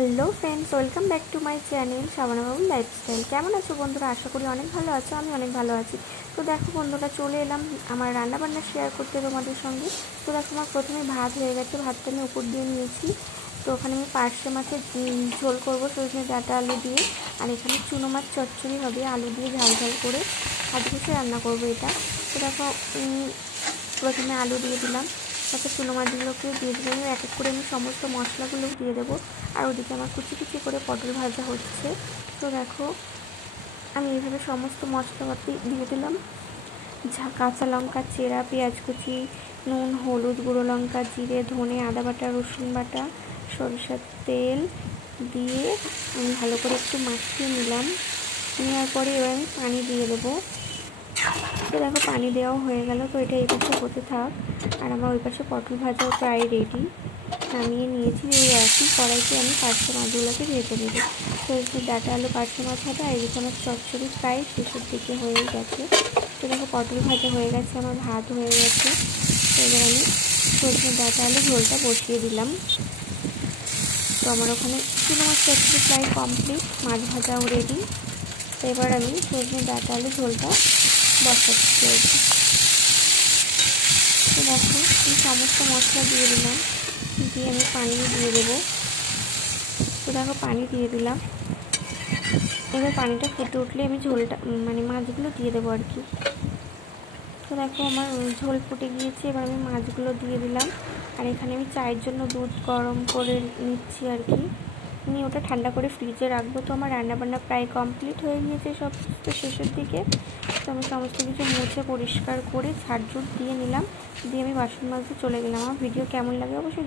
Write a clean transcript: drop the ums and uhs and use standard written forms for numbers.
Hello friends, welcome back to my channel Shabana Babu lifestyle. কেমন আছো বন্ধুরা? আশা করি অনেক ভালো আছো। আমি অনেক ভালো আছি। তো দেখো বন্ধুরা, চলে এলাম আমার রান্নাবান্না শেয়ার করতে তোমাদের সঙ্গে। তো দেখো, আমার প্রথমে ভাত হয়ে গেছে, ভাতটা আমি উপর দিয়ে নিয়েছি। তো ওখানে আমি পার্শে মাছের ঝোল করবো সজনে ডাঁটা আলু দিয়ে। আর এখানে চুনো মাছ চচ্চড়ি হবে আলু দিয়ে ঝাল ঝাল করে, আজকে সে রান্না করবো এটা। তো দেখো, প্রথমে আলু দিয়ে দিলাম, তারপর চুনো মাছগুলোকে দিয়ে দিলাম। এক এক করে আমি সমস্ত মশলাগুলো দিয়ে দেবো। আর ওদিকে আমার কুচি কুচি করে পটল ভাজা হচ্ছে। তো দেখো, আমি এইভাবে সমস্ত মশলাপাতি দিয়ে দিলাম। কাঁচা লঙ্কা চেরা, পেঁয়াজ কুচি, নুন, হলুদ, গুঁড়ো লঙ্কা, জিরে, ধনে, আদা বাটা, রসুন বাটা, সরিষার তেল দিয়ে আমি ভালো করে একটু মাখিয়ে নিলাম। নেওয়ার পরে এবার আমি পানি দিয়ে দেবো। তো দেখো, পানি দেওয়া হয়ে গেল। তো এটা এই পাশে হতে থাক, আর আমার ওই পাশে পটল ভাজাও প্রায় রেডি। নামিয়ে নিয়েছি। ওই একই কড়াইতে আমি পার্শে মাছগুলোকে ভেজে নেব। তো একটু ডাঁটা আলু পার্শে মাছ হবে। আর এদিকে আমার চচ্চড়ি প্রায় শেষের দিকে হয়ে গেছে। তো দেখো, পটল ভাজা হয়ে গেছে, আমার ভাত হয়ে গেছে। তো এবার আমি সজনে ডাঁটা আলু ঝোলটা বসিয়ে দিলাম। তো আমার ওখানে চুনো মাছ চচ্চড়ি প্রায় কমপ্লিট, মাছ ভাজাও রেডি। তো এবার আমি সজনে ডাঁটা আলু ঝোলটা বসাচ্ছি আর কি। তো দেখো, এই সমস্ত মশলা দিয়ে দিলাম, দিয়ে আমি পানি দিয়ে দেবো। তো দেখো, পানি দিয়ে দিলাম। এবার পানিটা ফুটে উঠলে আমি ঝোলটা মাছগুলো দিয়ে দেবো আর কি। তো দেখো, আমার ঝোল ফুটে গিয়েছে। এবার আমি মাছগুলো দিয়ে দিলাম। আর এখানে আমি চায়ের জন্য দুধ গরম করে নিচ্ছি আর কি। নিয়ে ওটা ঠান্ডা করে ফ্রিজে রাখবো। তো আমার রান্নাবান্না প্রায় কমপ্লিট হয়ে গিয়েছে সব শেষের দিকে। তো আমি সমস্ত কিছু মুছে পরিষ্কার করে ঝাড়ঝুট দিয়ে নিলাম, দিয়ে আমি বাসন মাজতে চলে গেলাম। আমার ভিডিও কেমন লাগে অবশ্যই